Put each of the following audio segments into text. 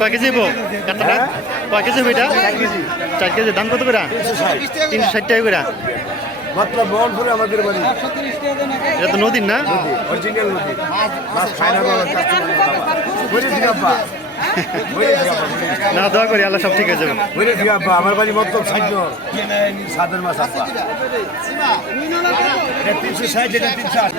কয় কেজি কাতলা কয় কেজি এটা? চার কেজি। দাম কত করে তিনশো ষাট টাকা করে মাত্র মোহনপুরে আমাদের বাড়ি। এটা তো নদীর না? অরিজিনাল নদী। মাছ খায় না। না। দোয়া করি আল্লাহ সব ঠিক হয়ে যাবে। বলে দিই আব্বা আমার বাড়ি মত সাইড সাদের মাছ আব্বা। এটা তিনশো ষাট এটা তিনশো আশি।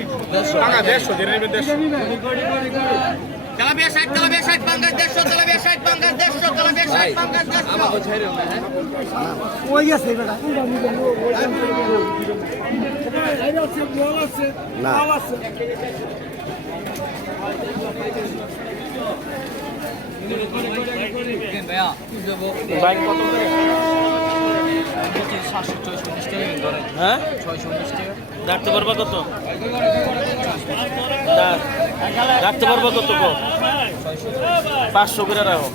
গ্রাম তেলাপিয়া ষাট তেলাপিয়া ষাট পাঙ্গাস দেড়শো তেলাপিয়া ষাট পাঙ্গাস দেড়শো তেলাপিয়া ষাট পাঙ্গাস দেড়শো। না। হ্যাঁ? রাখতে পারবা কত? রাখতে পারবা কত পাঁচশো করে রাখো।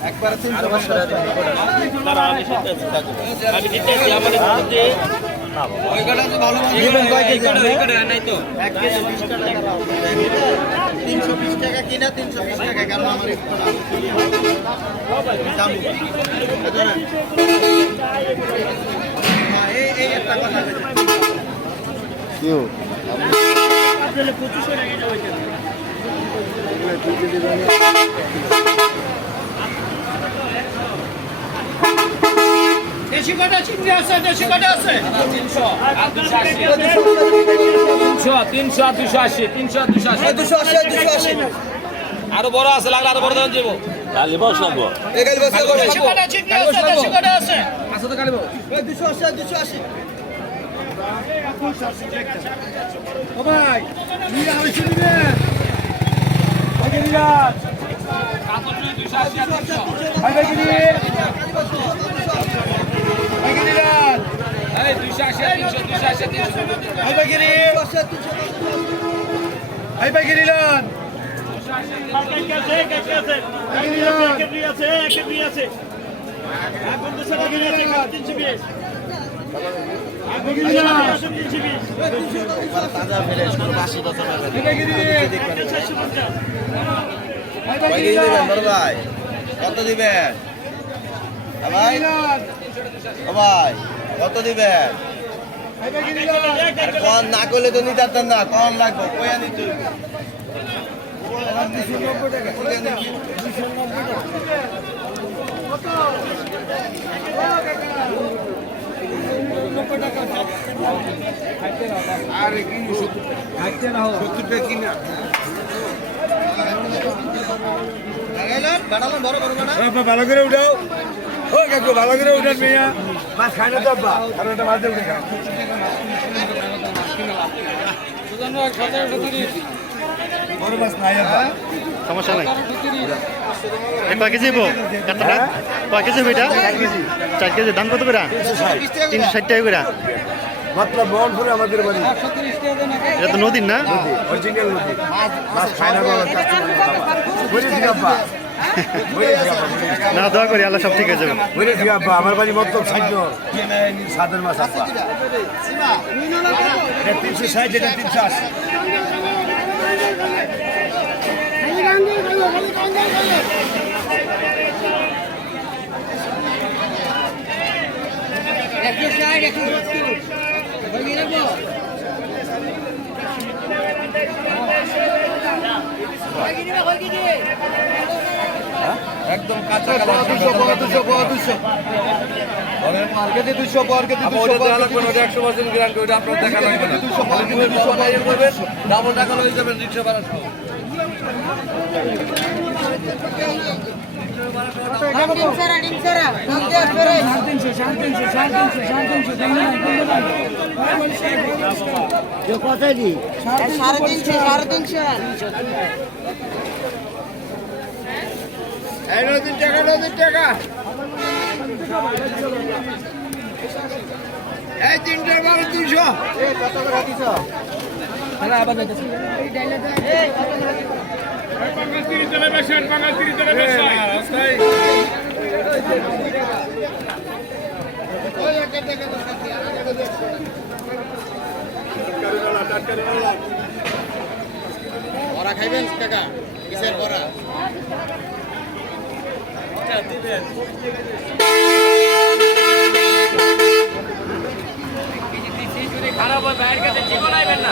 আমি দিতে। তিনশো বিশ টাকা কিনা তিনশো বিশ টাকা কারণ আমার দেশি কটা চিংড়ি আছে দেশি কটা আছে তিনশো তিনশো দুশো আশি তিনশো দুশো আশি। দুশো আশি দুশো আশি আরও বড় আছে লাগলে আরও বড় দাম দেবো কালি বস লাগবো। দেশি কটা চিংড়ি আছে দেশি কটা আছে দুশো আশি দুশো আশি। Babay, iyi alışın yine. Hadi Riyad. Hadi Riyad. Hadi Riyad. Hayır, düş aşağı ince, düş aşağı ince. Hay bagiri. Hay bagiri lan. Bagiri lan. Bagiri lan. ভাই কত দিবেন ভাই ভাই কত দিবেন কম না করলে তো নিতে পারতেন না কম লাগবে কয়া নিতে হইবে। বাড়ালেন বড় বড় বাড়া? আব্বা ভালো করে উঠাও ও কাকু ভালো করে উঠান মেয়া মাছ খায় না তো আব্বা কারণ এটা মাছ উঠে খায় বড় মাছ নাই সমস্যা নাই। কয় কেজি কাতলা কয় কেজি হইব এটা? চার কেজি। দাম কত করে? তিনশো ষাট। টাকা করে। মাত্র মোহনপুরে আমাদের বাড়ি। এটা তো নদীর না? অরিজিনাল নদী। মাছ খায় না দোয়া করি আল্লাহ সব ঠিক হয়ে যাবে। দিই আব্বা আমার বাড়ি মত সাইড সাদের মাছ আব্বা। এটা তিনশো ষাট এটা তিনশো আশি। একদম কাঁচা দুশো দুশো দুশো মার্কেটে দুশো মার্কেটে দুশো একশো পার্সেন্ট গ্যারান্টি ওটা আপনার দেখা লাগবে দুশো দুশো বাইরে করবেন ডাবল টাকা লয়ে যাবেন রিক্সা ভাড়া সহ সাড়ে তিনশো সাড়ে তিনশো। টাকা টাকা এই তিনটার বারো দুইশো বড়া খাইবেন কাকা? কিসের বড়া? খারাপ হয় বাইরের কাছে ঠিক না।